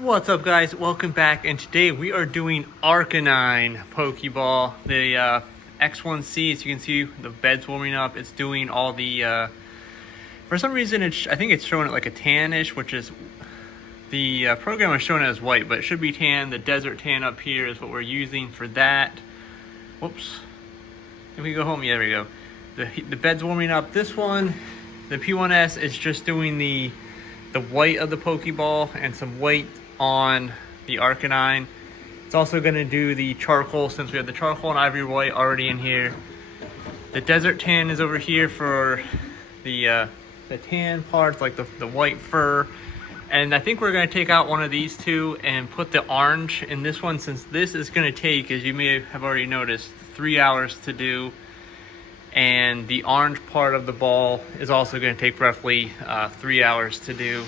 What's up, guys? Welcome back, and today we are doing Arcanine Poké Ball, the X1C. As you can see, the bed's warming up. It's doing all the for some reason I think it's showing it like a tannish, which is the program is showing it as white, but it should be tan. The desert tan up here is what we're using for that. Whoops. If we go home, yeah, there we go. The bed's warming up. This one, the P1S, is just doing the white of the Pokeball and some white on the Arcanine. It's also going to do the charcoal, since we have the charcoal and ivory white already in here. The desert tan is over here for the tan parts, like the white fur. And I think we're going to take out one of these two and put the orange in this one, since this is going to take, as you may have already noticed, 3 hours to do. And the orange part of the ball is also going to take roughly 3 hours to do.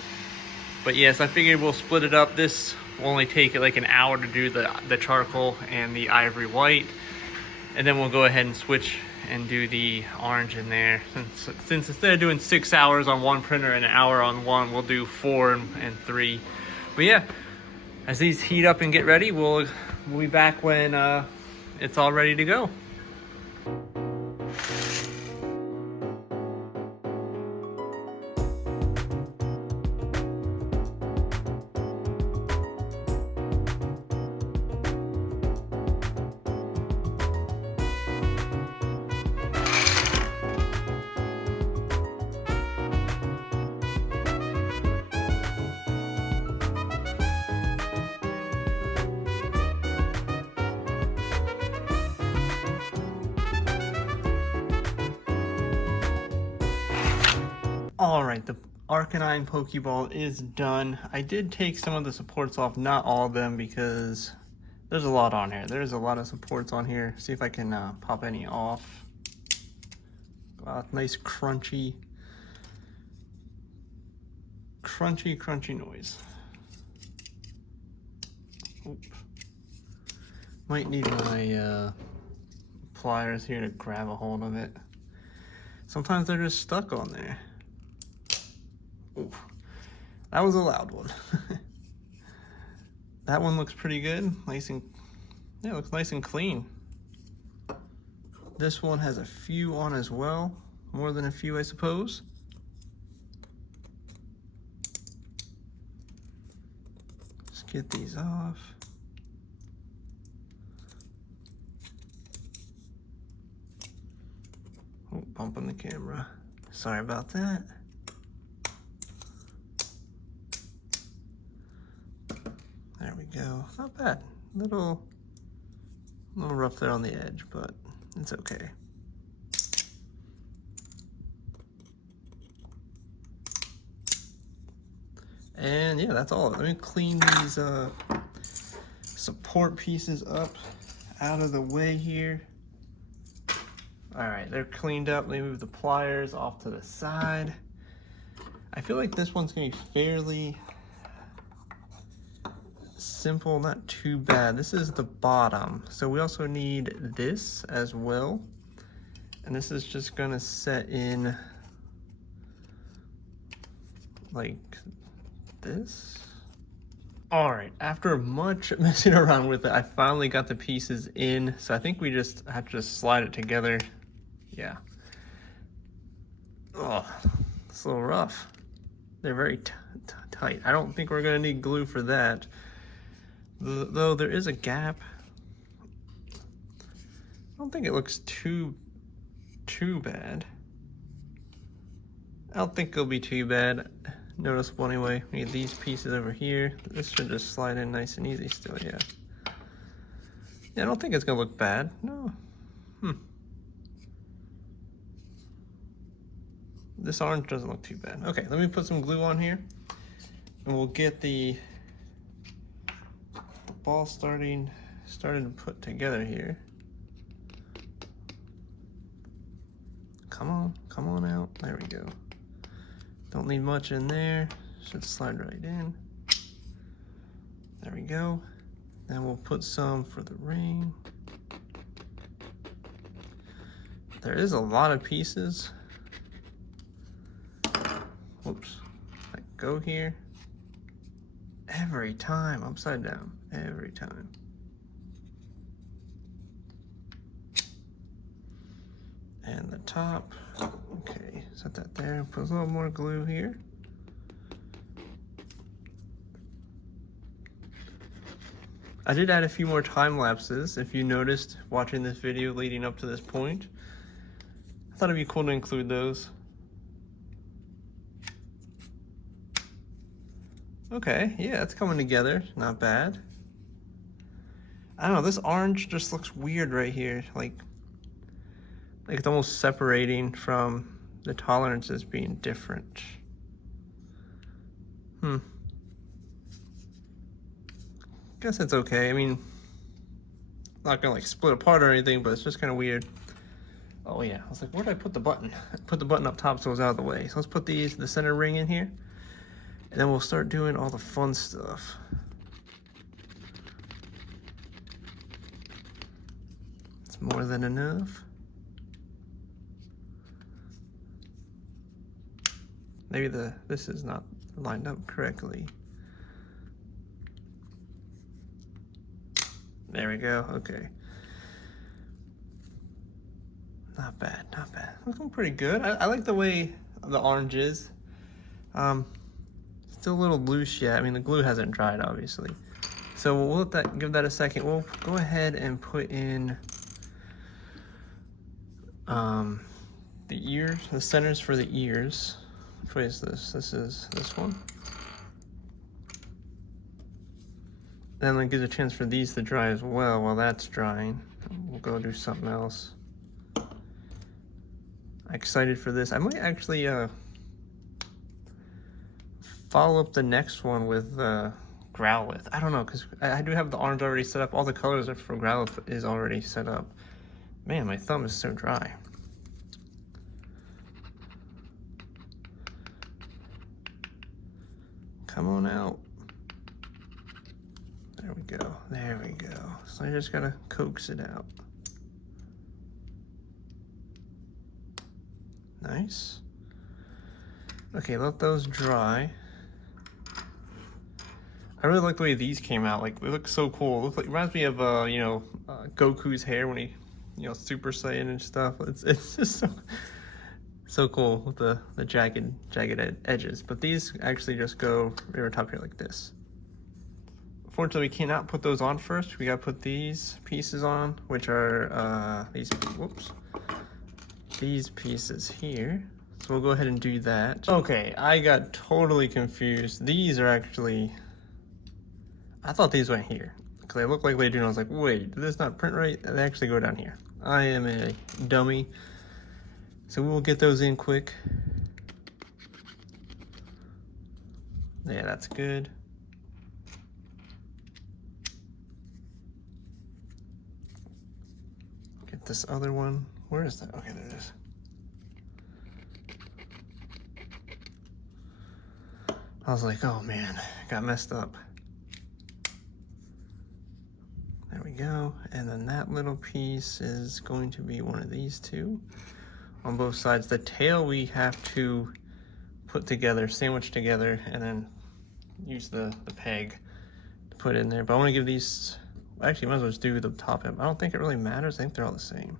But yes, I figured we'll split it up. This will only take like an hour to do the charcoal and the ivory white. And then we'll go ahead and switch and do the orange in there. Since instead of doing 6 hours on one printer and an hour on one, we'll do 4 and 3. But yeah, as these heat up and get ready, we'll be back when it's all ready to go. Alright, the Arcanine Poké Ball is done. I did take some of the supports off, not all of them, because there's a lot on here. There's a lot of supports on here. See if I can pop any off. Nice crunchy noise. Oop. Might need my pliers here to grab a hold of it. Sometimes they're just stuck on there. Oof. That was a loud one. That one looks pretty good. Yeah, looks nice and clean. This one has a few on as well. More than a few, I suppose. Just get these off. Oh, bumping the camera. Sorry about that. There we go. Not bad. Little rough there on the edge, but it's okay. And yeah, that's all. Let me clean these support pieces up out of the way here. All right, they're cleaned up. Let me move the pliers off to the side. I feel like this one's gonna be fairly simple, not too bad. This is the bottom, so we also need this as well, and this is just gonna set in like this. All right, after much messing around with it, I finally got the pieces in, so I think we just have to slide it together. Yeah. Oh, it's a little rough. They're very tight. I don't think we're gonna need glue for that. Though there is a gap. I don't think it looks too bad. I don't think it'll be too bad. Noticeable anyway. We need these pieces over here. This should just slide in nice and easy still, yeah. Yeah, I don't think it's gonna look bad. No. This orange doesn't look too bad. Okay, let me put some glue on here, and we'll get the ball started to put together here. Come on out. There we go. Don't need much in there. Should slide right in. There we go. Then we'll put some for the ring. There is a lot of pieces. Whoops. Go here. Every time, upside down, every time. And the top, okay, set that there, put a little more glue here. I did add a few more time lapses, if you noticed watching this video leading up to this point. I thought it'd be cool to include those. Okay, yeah, it's coming together, not bad. I don't know, this orange just looks weird right here, like it's almost separating from the tolerances being different. Guess it's okay. I mean, not gonna like split apart or anything, but it's just kind of weird. Oh yeah, I was like, where did I put the button? I put the button up top so it was out of the way. So let's put the center ring in here, and then we'll start doing all the fun stuff. It's more than enough. Maybe this is not lined up correctly. There we go, okay. Not bad, not bad. Looking pretty good. I like the way the orange is. Still a little loose yet. I mean, the glue hasn't dried, obviously. So we'll let that, give that a second. We'll go ahead and put in the ears, the centers for the ears. Which way is this? This is this one. Then it gives a chance for these to dry as well while that's drying. We'll go do something else. Excited for this. I might actually follow up the next one with Growlithe. I don't know, because I do have the orange already set up. All the colors for Growlithe is already set up. Man, my thumb is so dry. Come on out. There we go, there we go. So I just gotta coax it out. Nice. Okay, let those dry. I really like the way these came out. Like, they look so cool. It looks like, reminds me of Goku's hair when he, Super Saiyan and stuff. It's just so cool with the jagged edges. But these actually just go right over top here like this. Unfortunately, we cannot put those on first. We gotta put these pieces on, which are these pieces here. So we'll go ahead and do that. Okay, I got totally confused. These are actually, I thought these went here because they look like they do. And I was like, wait, did this not print right? They actually go down here. I am a dummy. So we will get those in quick. Yeah, that's good. Get this other one. Where is that? Okay, there it is. I was like, oh man, got messed up. There we go. And then that little piece is going to be one of these two on both sides. The tail we have to put together, sandwich together, and then use the peg to put in there. But I want to give these, actually might as well just do the top end. I don't think it really matters. I think they're all the same.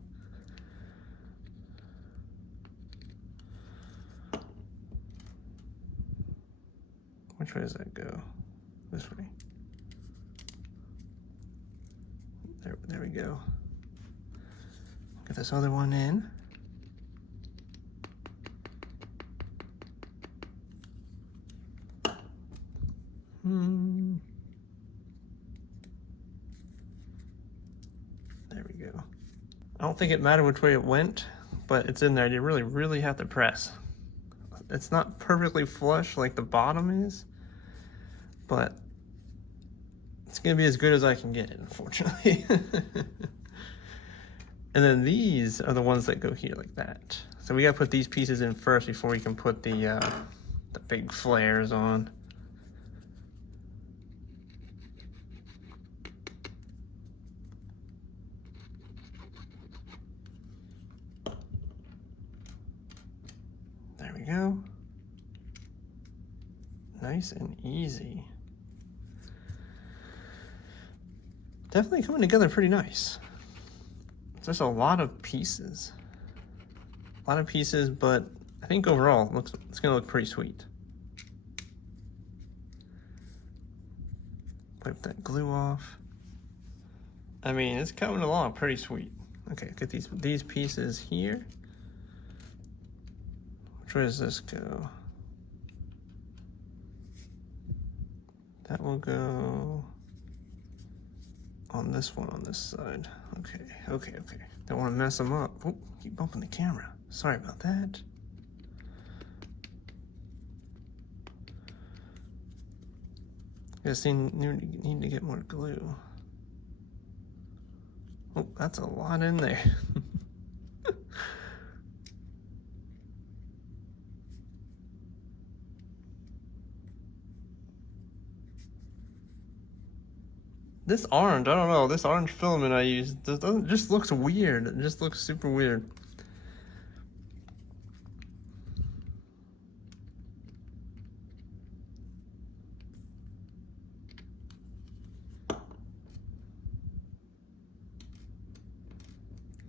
Which way does that go? This way. There we go. Get this other one in. There we go. I don't think it mattered which way it went, but it's in there. You really have to press. It's not perfectly flush like the bottom is, but it's gonna be as good as I can get it, unfortunately. And then these are the ones that go here like that. So we gotta put these pieces in first before we can put the big flares on. There we go. Nice and easy. Definitely coming together pretty nice. There's a lot of pieces. A lot of pieces, but I think overall it's gonna look pretty sweet. Wipe that glue off. I mean, it's coming along pretty sweet. Okay, get these pieces here. Which way does this go? That will go on this one on this side. Okay. Don't want to mess them up. Oh, keep bumping the camera. Sorry about that. Just need to get more glue. Oh, that's a lot in there. This orange, I don't know, this orange filament I used just looks weird. It just looks super weird.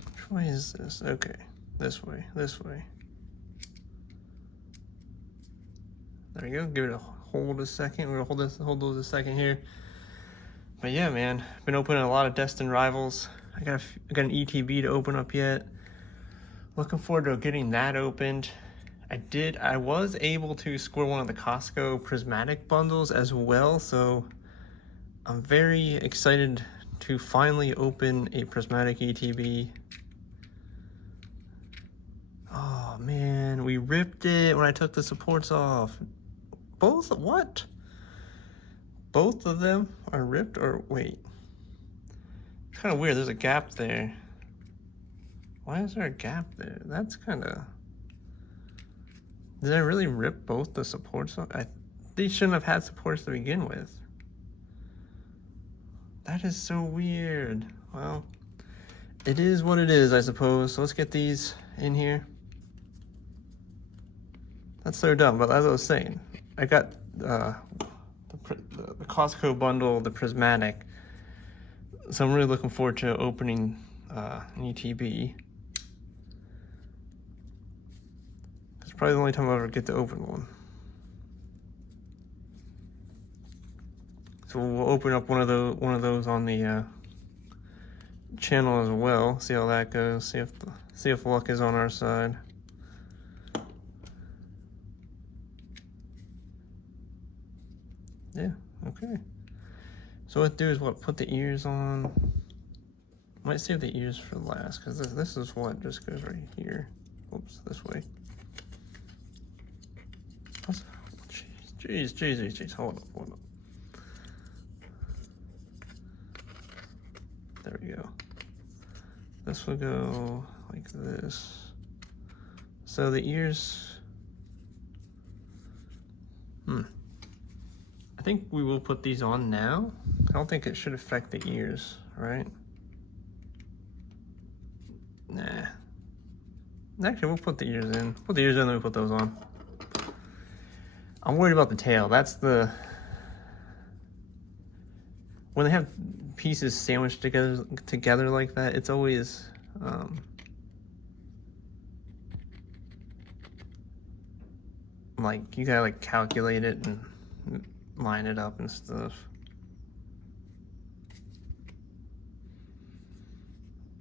Which way is this? Okay, this way. There we go. Give it a hold a second. We're gonna hold those a second here. But yeah, man, been opening a lot of Destined Rivals. I got an ETB to open up yet. Looking forward to getting that opened. I was able to score one of the Costco prismatic bundles as well, so I'm very excited to finally open a prismatic ETB. Oh man, we ripped it when I took the supports off. What? Both of them are ripped, or wait. It's kind of weird, there's a gap there. Why is there a gap there? That's kind of... Did I really rip both the supports off? These shouldn't have had supports to begin with. That is so weird. Well, it is what it is, I suppose. So let's get these in here. That's so dumb, but as I was saying, I got the Costco bundle, the prismatic. So I'm really looking forward to opening an ETB. It's probably the only time I'll ever get to open one. So we'll open up one of those on the channel as well. See how that goes. See if luck is on our side. Yeah, okay. So what I'll do is put the ears on. Might save the ears for last, because this is what just goes right here. Oops, this way. Jeez. Hold up. There we go. This will go like this. So the ears... I think we will put these on now. I don't think it should affect the ears, right? Nah. Actually, we'll put the ears in. Put the ears in, then we put those on. I'm worried about the tail. That's the... When they have pieces sandwiched together like that, it's always... like, you gotta like calculate it and line it up and stuff.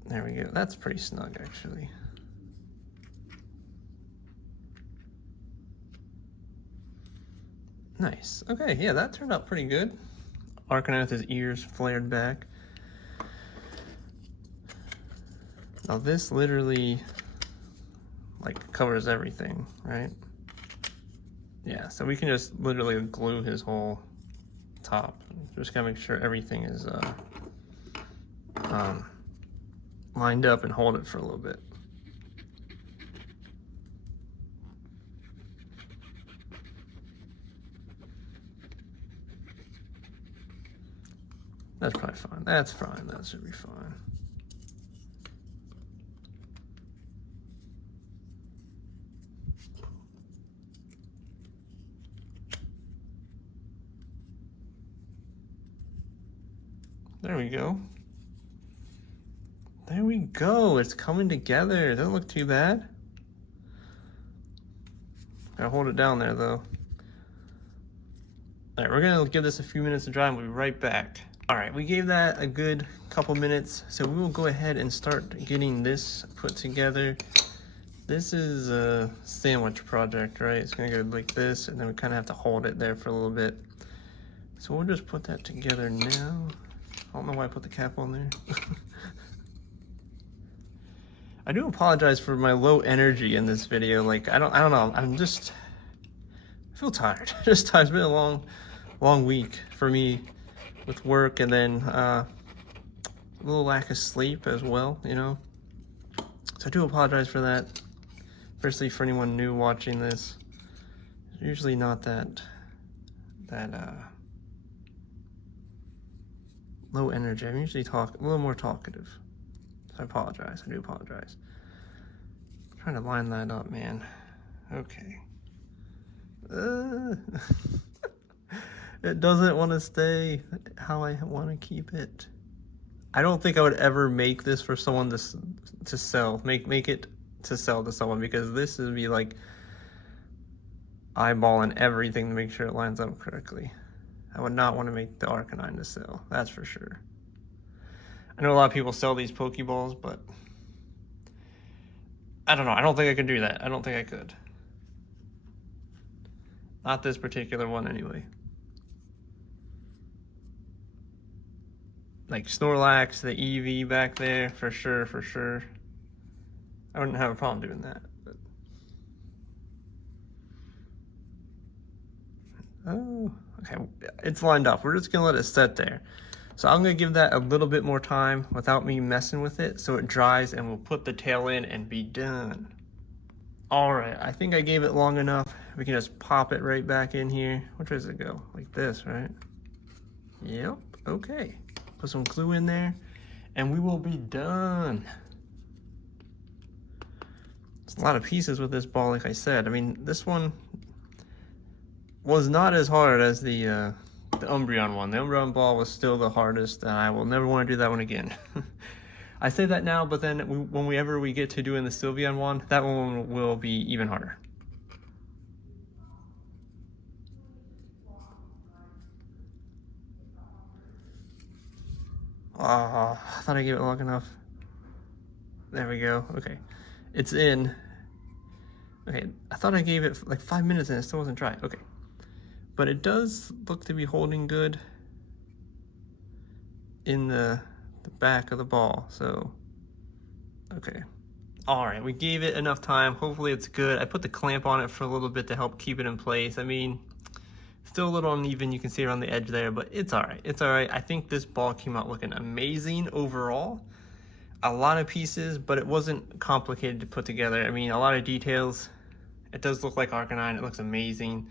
There we go. That's pretty snug, actually. Nice. Okay, yeah, that turned out pretty good. Arcanine with his ears flared back. Now this literally like covers everything, right? Yeah, so we can just literally glue his whole top. Just gotta make sure everything is lined up and hold it for a little bit. That's probably fine. That's fine. That should be fine. There we go. There we go. It's coming together. It doesn't look too bad. Gotta hold it down there though. All right, we're gonna give this a few minutes to dry and we'll be right back. All right, we gave that a good couple minutes, so we will go ahead and start getting this put together. This is a sandwich project, right? It's gonna go like this, and then we kind of have to hold it there for a little bit. So we'll just put that together now. I don't know why I put the cap on there. I do apologize for my low energy in this video. Like, I don't know. I feel tired. Just tired. It's been a long week for me with work, and then a little lack of sleep as well, you know. So I do apologize for that. Especially for anyone new watching this. It's usually not that low energy. I'm usually a little more talkative. So I apologize. I do apologize. I'm trying to line that up, man. Okay. It doesn't want to stay how I want to keep it. I don't think I would ever make this for someone to sell. Make it to sell to someone, because this would be like eyeballing everything to make sure it lines up correctly. I would not want to make the Arcanine to sell, that's for sure. I know a lot of people sell these Pokeballs, but I don't know. I don't think I could do that. I don't think I could. Not this particular one anyway. Like Snorlax, the EV back there, for sure, for sure. I wouldn't have a problem doing that. But... oh, okay. It's lined up. We're just gonna let it set there. So I'm gonna give that a little bit more time without me messing with it, so it dries, and we'll put the tail in and be done. All right, I think I gave it long enough. We can just pop it right back in here. Which way does it go? Like this, right? Yep, okay. Put some glue in there, and we will be done. There's a lot of pieces with this ball, like I said. I mean, this one was not as hard as the Umbreon one. The Umbreon ball was still the hardest, and I will never want to do that one again. I say that now, but then whenever we get to doing the Sylveon one, that one will be even harder. Oh, I thought I gave it long enough. There we go. Okay, it's in. Okay, I thought I gave it like 5 minutes and it still wasn't dry. Okay, but it does look to be holding good in the back of the ball. So, okay. All right, we gave it enough time. Hopefully it's good. I put the clamp on it for a little bit to help keep it in place. I mean, still a little uneven. You can see around the edge there, but it's all right. It's all right. I think this ball came out looking amazing overall. A lot of pieces, but it wasn't complicated to put together. I mean, a lot of details. It does look like Arcanine. It looks amazing.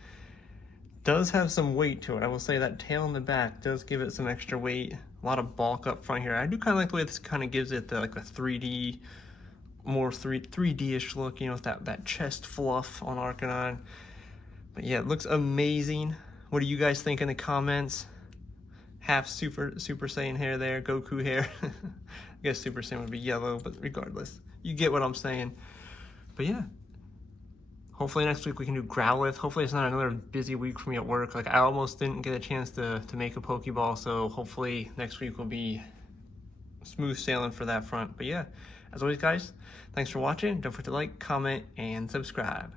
Does have some weight to it. I will say that tail in the back does give it some extra weight. A lot of bulk up front here. I do kind of like the way this kind of gives it the, like a 3D, more 3D-ish look, you know, with that chest fluff on Arcanine. But yeah, it looks amazing. What do you guys think in the comments? Half Super Saiyan hair there, Goku hair. I guess Super Saiyan would be yellow, but regardless, you get what I'm saying. But yeah, hopefully next week we can do Growlithe. Hopefully it's not another busy week for me at work. Like, I almost didn't get a chance to make a Pokeball, so hopefully next week will be smooth sailing for that front. But yeah, as always guys, thanks for watching. Don't forget to like, comment, and subscribe.